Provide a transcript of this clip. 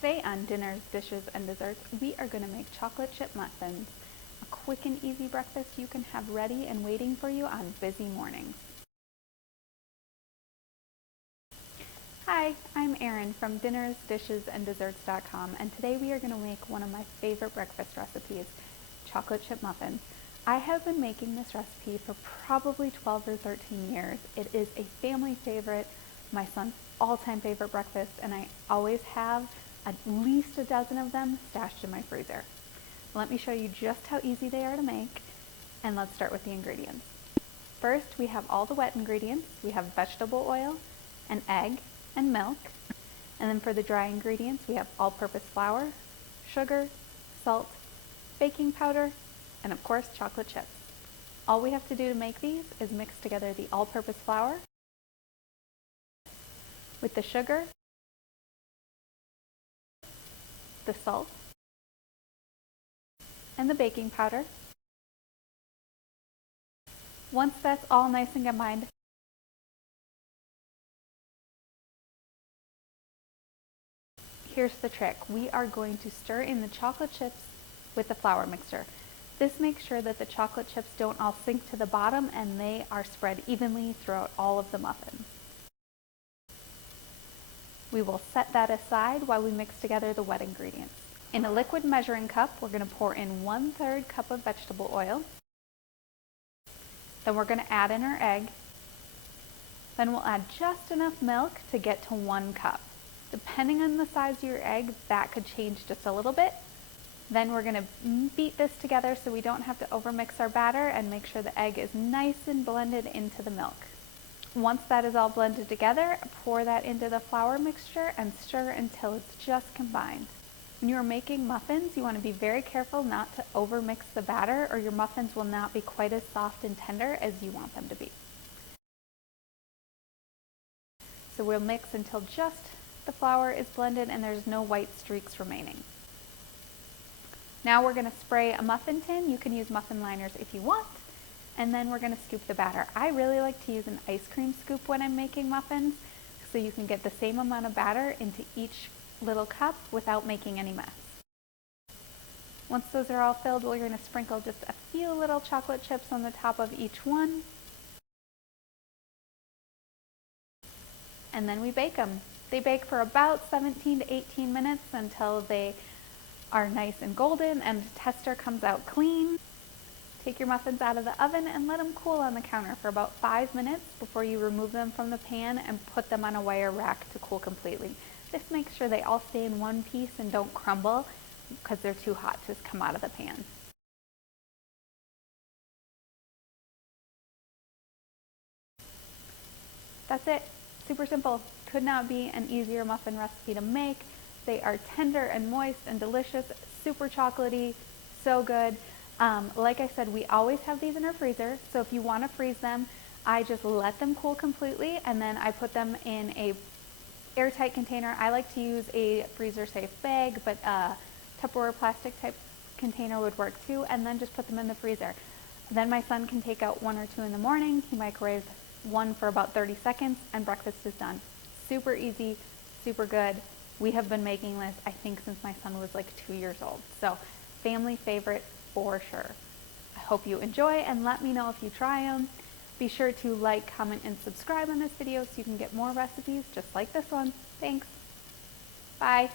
Today on Dinners, Dishes, and Desserts, we are going to make chocolate chip muffins, a quick and easy breakfast you can have ready and waiting for you on busy mornings. Hi, I'm Erin from dinnersdishesanddeserts.com, and today we are going to make one of my favorite breakfast recipes, chocolate chip muffins. I have been making this recipe for probably 12 or 13 years. It is a family favorite, my son's all-time favorite breakfast, and I always have at least a dozen of them stashed in my freezer. Let me show you just how easy they are to make, and let's start with the ingredients. First, we have all the wet ingredients. We have vegetable oil, an egg, and milk. And then for the dry ingredients, we have all-purpose flour, sugar, salt, baking powder, and of course, chocolate chips. All we have to do to make these is mix together the all-purpose flour with the sugar, the salt, and the baking powder. Once that's all nice and combined, here's the trick. We are going to stir in the chocolate chips with the flour mixture. This makes sure that the chocolate chips don't all sink to the bottom and they are spread evenly throughout all of the muffins. We will set that aside while we mix together the wet ingredients. In a liquid measuring cup, we're going to pour in 1/3 cup of vegetable oil. Then we're going to add in our egg. Then we'll add just enough milk to get to 1 cup. Depending on the size of your egg, that could change just a little bit. Then we're going to beat this together so we don't have to overmix our batter and make sure the egg is nice and blended into the milk. Once that is all blended together, pour that into the flour mixture and stir until it's just combined. When you're making muffins, you want to be very careful not to overmix the batter or your muffins will not be quite as soft and tender as you want them to be. So we'll mix until just the flour is blended and there's no white streaks remaining. Now we're going to spray a muffin tin. You can use muffin liners if you want. And then we're going to scoop the batter. I really like to use an ice cream scoop when I'm making muffins so you can get the same amount of batter into each little cup without making any mess. Once those are all filled, we're going to sprinkle just a few little chocolate chips on the top of each one. And then we bake them. They bake for about 17 to 18 minutes until they are nice and golden and the tester comes out clean. Take your muffins out of the oven and let them cool on the counter for about 5 minutes before you remove them from the pan and put them on a wire rack to cool completely. This makes sure they all stay in one piece and don't crumble because they're too hot to come out of the pan. That's it. Super simple. Could not be an easier muffin recipe to make. They are tender and moist and delicious, super chocolatey, so good. Like I said, we always have these in our freezer, so if you want to freeze them, I just let them cool completely and then I put them in a airtight container. I like to use a freezer safe bag, but a Tupperware plastic type container would work too, and then just put them in the freezer. Then my son can take out 1 or 2 in the morning. He microwaves one for about 30 seconds and breakfast is done. Super easy, super good. We have been making this, I think, since my son was like 2 years old. So family favorite for sure. I hope you enjoy and let me know if you try them. Be sure to like, comment, and subscribe on this video so you can get more recipes just like this one. Thanks. Bye.